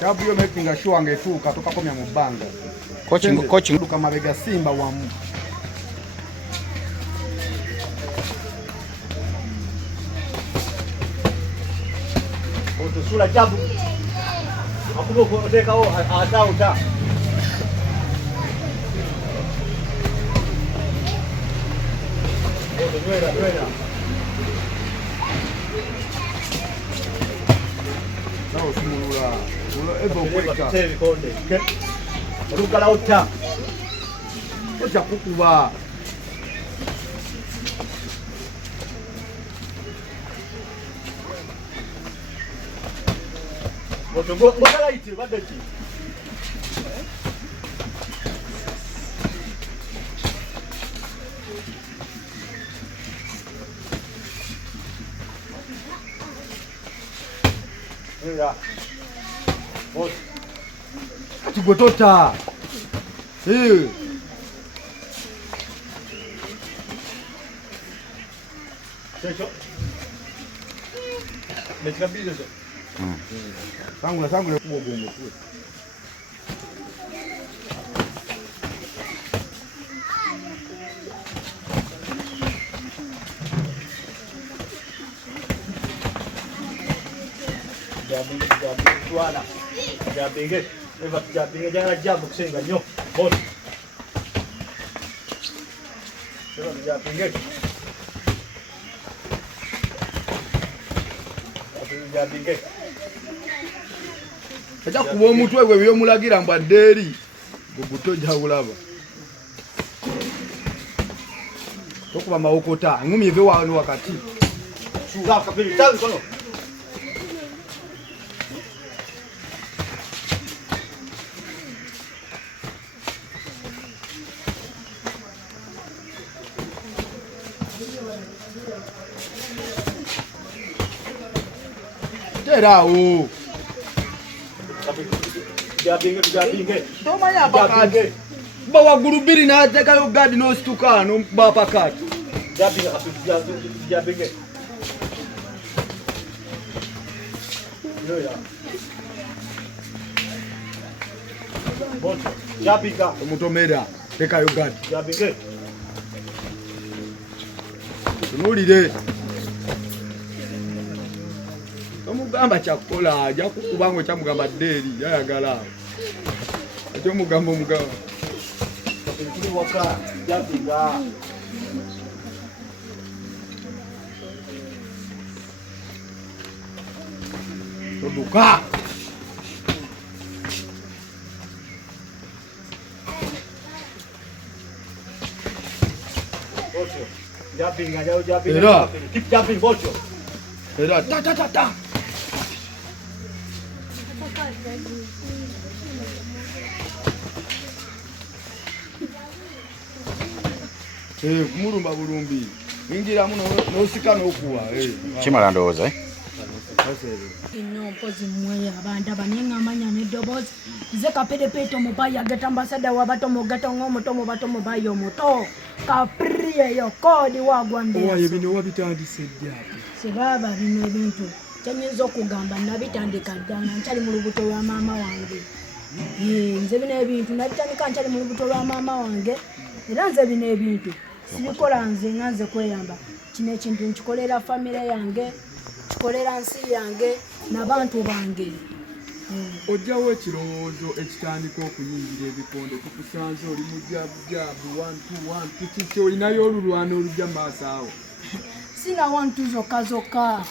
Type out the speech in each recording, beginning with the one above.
Chabu yo making sure angetuka toka kwa mubanga. Coaching kama bega Simba wa mu. Sula Chabu. Akubo kuteka ho atauta. Nuera. Nao simulula. Ebo kweka. Ebikonde. Olutalo ota. Ocha kukuba. Ngokala iti badeki. Mira. Bot. Atugotota. Checho. Metika bizo. Sangula kubo bombo tu. Jabinge, jabinge jangan jabuk sehingga nyo, bos. Jabinge. Jabinge. Acha kuba omutwe gwe byomulagira mbadde eri gugutojja bulaba tokuba mawokota ngumi eve wano wakati suga kapili tawi kono terao Jabinge. Tomanya pakati. Bawa gurubiri na ateka yo gadi no stuka no ba pakati. Jabinge. Yoya. Boto. Jabinga. Mutomera teka yo gadi. Jabinge. Tunulire. Omugamba kyakola ajja kukubango kyamugamba deri yayagala ekyo mugambo mugamba kiri waka jabinga toduka bocho jabinga keep jumping bocho era ta kumurumba bulumbi ingira muno nosika nokuwa kimala ndowooza ino mpozi mwe abantu abanyenga amanya nedobozi nze kaperepeto mubaya geta ambasada wabato mugato ngomuto mubato mubayo muto kapriye yo kodi wagwambira owaye bino wabitandise ddyapo sibaba bino ebintu kyenyiza okugamba nabitandika ddala nkyali mu lubuto lwa maama wange nze bino ebintu nabitandika nkyali mu lubuto lwa maama wange era nze bino ebintu sibikola nze nga nze kweyamba kino ekintu nkikolera famire yange kikolera nsi yange n'abantu bange ojjawo ekirowoozo ekitandika okuyingira ebikonde tukusanze oli mujabujabu 1 kiki olinayo olulwana olujja maaso awo sina 1 zokka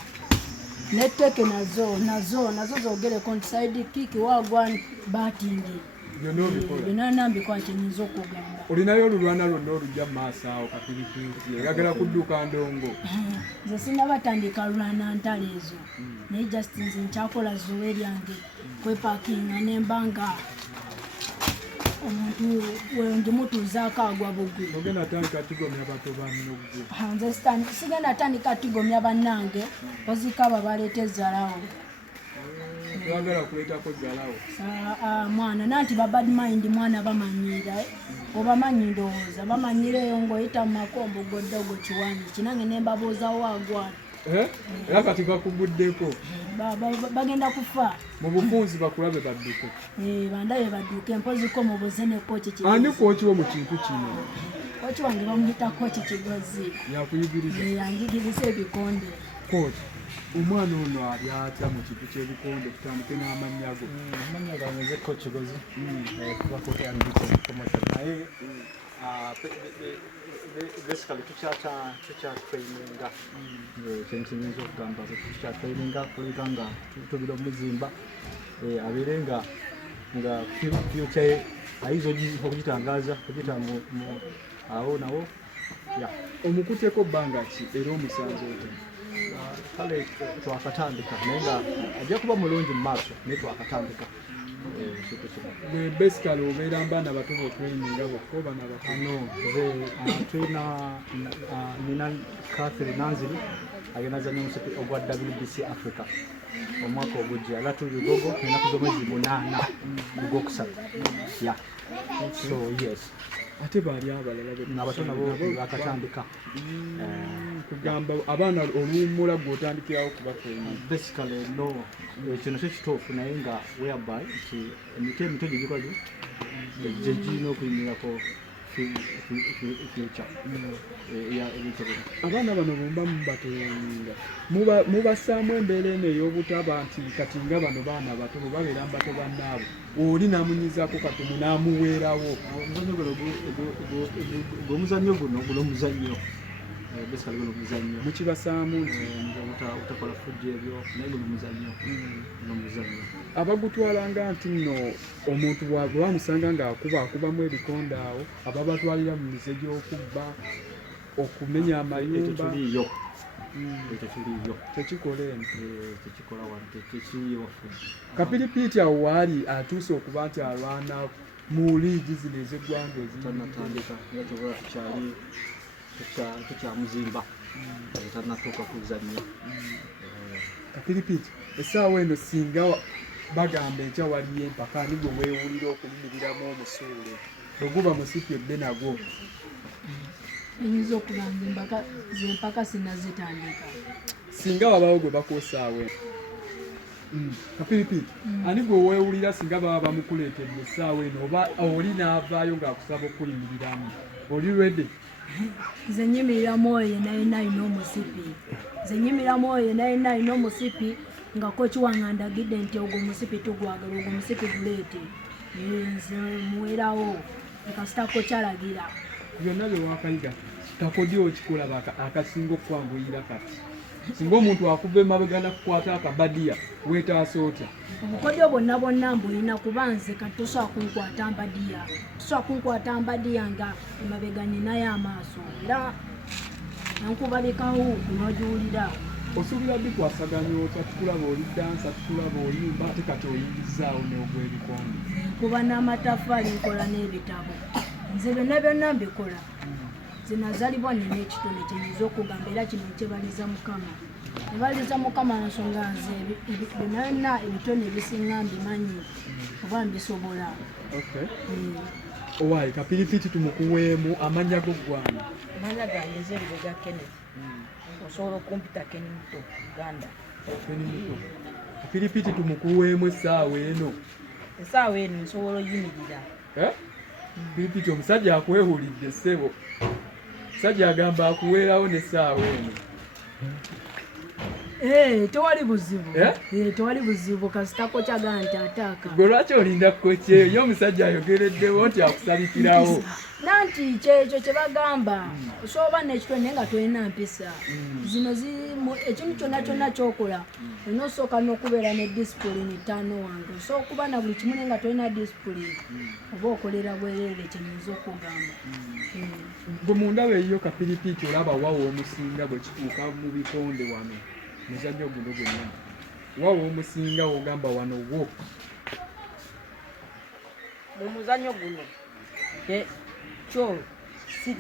neteke nazo zogereko nti side kick wagwan batingi byonna nambikwa nti nyinza okugamba olinayo olulwana lwonna olujja mu maaso awo kapiripiti eyagala kudduka ndongo nze sinnabatandika lulwana ntalo ezo naye just nze nkyakola zowe lyange kwepakinga nembanga omuntu wendimutuuzaako agwa bugwi ogenda tandika tigomya bato bannogwe nze sigenda tandika tigomya bannange bazika aba baleeta ezzalawo twagala kuleetako zalawo mwana nanti babad mind mwana bamanyira obamanyi ndowooza bamanyireyo ng'oyita mu makombo goddogo kiwani kinange nembabuuzawo agwana era kati bakuguddeko bagenda kufa mu bufunzi bakulabe badduke bandabe badduke mpoziko mubuze ne koki ani kookiwo mu kintu kino koki wange bamuyita koki kigozi yakuyigiriza yanjigiriza ebikonde koki omwana ono ali atya mu kintu ky'ebikonde tutandike n'amannya go amannya gange nze kochi kigozi kuba kotandika promotion naye basically tukyatraininga kyenkiyinza okugamba tukyatraininga kuleka nga tutubira omuzimba abeere nga future ayinza okugitangaza kugita awo nawo omukutyeko bbanga ki era omusanze oti kale twakatandika naye nga ajja kuba mulungi mu maaso naye twakatandika basically obeera mbaana bato botraininga bokka oba nabakano tulina nina Catherine Nanziri agenda zanya omusipi ogwa WBC Africa omwaka ogujja era tuli lugogo enaku z'omwezi 8 ogwokusatu so yes ate baali abalala n'abato nabo bakatandika kugamba abaana oluwummula gw'otandikirawo kubatraining basically no kino kyo kituufu naye nga whereby nti emiti emito gye gikoze gye girina okuyimirako future abaana bano bomba mubatraininga mubasaamu embeera eno ey'obutaba nti kati nga bano baana bato bwe babeera mbato bannaabo oli namunyizaako katono n'amuweerawo omuzannyo guno guno omuzannyo basically guno omuzannyo mukibasaamu nti utakola fujja ebyo naye guno omuzannyo abagutwalanga nti nno omuntu bwamusanga ng'akubamu ebikonde awo ababatwalira mu mize gy'okubba okumenya amayumba tekikola eno tekikola wano tekiriyo kapiripiiti awo waali atuuse okuba nti alwana mu liigi zino ez'eggwanga ezitanatandika nga kyobola tukyamuzimba tanatuuka kuzannya kapiripiiti essaawa eno singa bagamba enkya waliyo empaka ani gwe weewulira okuyimiriramu omusuule oguba musipi ebbe nagwo eyinza okuba zempaka sinazitandika singa wabawo gwe bakosaawe kapiripiiti ani gwe weewulira singa baba bamukuleetedde essaawa eno oba oli n'avaayo ng'akusaba okuyimiramu oli lwedde nze nyimiriramu oyo yenayina omusipi nga koki wange andagidde nti ogwo omusipi tugwagala ogwo omusipi guleete nze muwerawo ekasitako kyalagira byonna bye wakayiga takodi okikulaba akasinga okukwanguyira kati singa omuntu akuva emabega nakukwata akabadiya weetaasa otya obukodyo bwonna bwonna mbulina kuba nze kati tosobola kunkwata mbadiya nga emabega ninayo amaaso era nankubalikawo nogiwulira osuubira bikwasaganya otya tukulaba oli dansa tukulaba oyimba ate kati oyingizaawo neogw'ebikonde nkuba n'amatafaali nkola n'ebitabo nze byonna mbikola nze nazalibwa nina ekitone kyenyinza okugamba era kino kyebaliza mukama ebaliza mukama nsonga nze byonna ebitone ebisinga mbimanyi oba mbisobola owaayi kapiripiiti tumukuweemu amannya go ggwana amanya gange nze Lubega Kenneth osobola okumpita Keni Muto Uganda kapiripiiti tumukuweemu essaawa eno nsobola oyimirira kapiripiiti omusajja akwehulidde ssebo omusajja agamba akuweerawo n'essaawa eno tewali buzibu tewali buzibu kasitako kyaga nti ataaka gwe lwaki olinda kukokyeyo ye omusajja ayogereddewo nti akusabikirawo nanti kyekyo kye bagamba osobola n'ekitwe naye nga tolina mpisa zino ekintu kyonna kyonna kyokola olina osooka n'okubeera ne disipulini ttaano wange osobola okuba na buli kimu naye nga tolina disipulini oba okolera bwereere kyenyinza okugamba bwe mundaba eyiyo kapiripiti olaba wawa omusinga bwe kituuka mu bikonde wano muzannyo guno gwonna wawa omusinga wogamba wano wo mu muzannyo guno kyo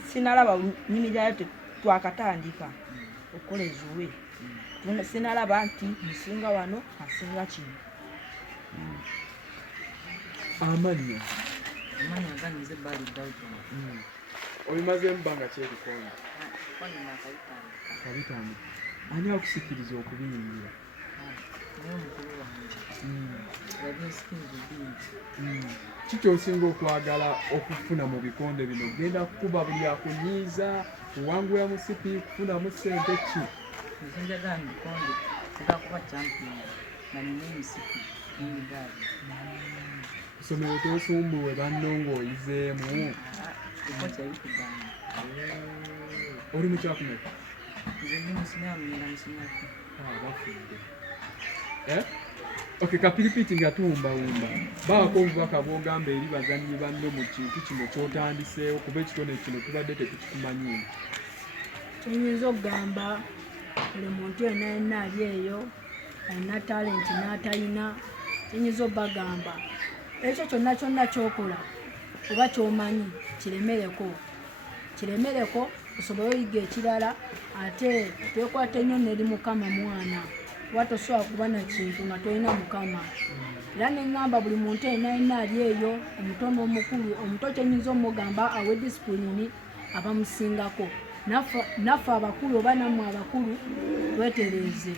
sinalaba nnyimirayo twakatandika okukola ezuwe sinalaba nti musinga wano asinga kino amannya ganyize bali dawutalo obimazeemu bbanga kyebikonde kabitandika ani akusikiriza okubiyingira kiki osinga okwagala okufuna mu bikonde bino genda kukuba buli akunyiiza kuwangula musipi kufunamu ssente ki njagala mu bikonde kuba champion nga nina emisipi n'emigaali kusomero tosumbuwe banno ng'oyizeemu oli mu kyakumeka Okay, kapiripiti nga tuwumbawumba baako obubaka bwogamba eri bazannyi banne mu kintu kino kyotandiseewo kuba ekitone kino tubadde tetukikumanyiimu kyenyinza okugamba buli muntu yenna yenna ali eyo alina talenti n'atalina kyenyinza obbagamba ekyo kyonna kyonna kyokola oba kyomanyi kiremereko osobole oyiga ekirala ate twekwata ennyo neri mukama mwana kuba tosobola kuba na kintu nga tolina mukama era neŋŋamba buli muntu yenna ali eyo omuto n'omukulu omuto kyenyinza omugamba awe disipulini abamusingako naffe abakulu oba nammwe abakulu twetereeze